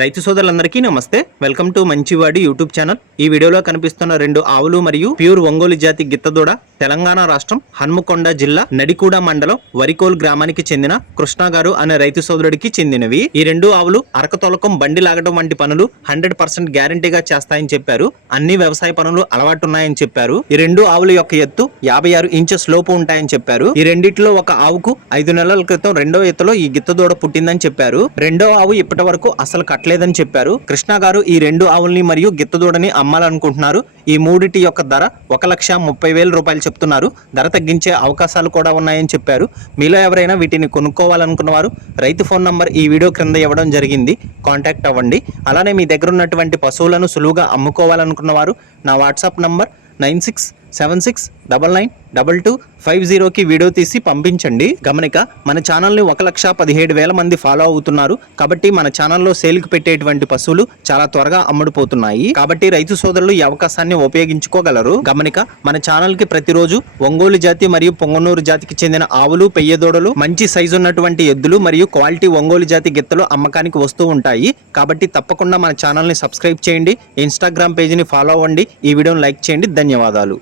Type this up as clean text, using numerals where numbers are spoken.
రైతు సోదరులందరికీ నమస్తే. వెల్కమ్ టు మంచివాడి యూట్యూబ్ ఛానల్. ఈ వీడియోలో కనిపిస్తున్న రెండు ఆవులు మరియు ప్యూర్ ఒంగోలు జాతి గిత్తదూడ తెలంగాణ రాష్ట్రం హన్మకొండ జిల్లా నడికూడ మండలం వరికోల్ గ్రామానికి చెందిన కృష్ణ గారు అనే రైతు సోదరుడికి చెందినవి. ఈ రెండు ఆవులు అరకతొలకం బండి లాగడం వంటి పనులు 100% గ్యారంటీగా చేస్తాయని చెప్పారు. అన్ని వ్యవసాయ పనులు అలవాటున్నాయని చెప్పారు. ఈ రెండు ఆవుల యొక్క ఎత్తు 56 ఇంచెస్ లోపు ఉంటాయని చెప్పారు. ఈ రెండిట్లో ఒక ఆవుకు 5 నెలల క్రితం రెండో ఎత్తులో ఈ గిత్తదూడ పుట్టిందని చెప్పారు. రెండో ఆవు ఇప్పటి వరకు అసలు లేదని చెప్పారు. కృష్ణ గారు ఈ రెండు ఆవుల్ని మరియు గిత్తదూడని అమ్మాలనుకుంటున్నారు. ఈ మూడిటి యొక్క ధర 1,30,000 రూపాయలు చెప్తున్నారు. ధర తగ్గించే అవకాశాలు కూడా ఉన్నాయని చెప్పారు. మీలో ఎవరైనా వీటిని కొనుక్కోవాలనుకున్నవారు రైతు ఫోన్ నంబర్ ఈ వీడియో క్రింద ఇవ్వడం జరిగింది. కాంటాక్ట్ అవ్వండి. అలానే మీ దగ్గర ఉన్నటువంటి పశువులను సులువుగా అమ్ముకోవాలనుకున్నవారు నా వాట్సాప్ నంబర్ 9676992250కి వీడియో తీసి పంపించండి. గమనిక, మన ఛానల్ని 1,17,000 మంది ఫాలో అవుతున్నారు. కాబట్టి మన ఛానల్లో సేల్కి పెట్టేటువంటి పశువులు చాలా త్వరగా అమ్ముడుపోతున్నాయి. కాబట్టి రైతు సోదరులు ఈ అవకాశాన్ని ఉపయోగించుకోగలరు. గమనిక, మన ఛానల్కి ప్రతిరోజు ఒంగోలు జాతి మరియు పొంగనూరు జాతికి చెందిన ఆవులు, పెయ్యదోడలు, మంచి సైజు ఉన్నటువంటి ఎద్దులు మరియు క్వాలిటీ ఒంగోలు జాతి గిత్తలు అమ్మకానికి వస్తూ ఉంటాయి. కాబట్టి తప్పకుండా మన ఛానల్ని సబ్స్క్రైబ్ చేయండి. ఇన్స్టాగ్రామ్ పేజీని ఫాలో అవ్వండి. ఈ వీడియోని లైక్ చేయండి. ధన్యవాదాలు.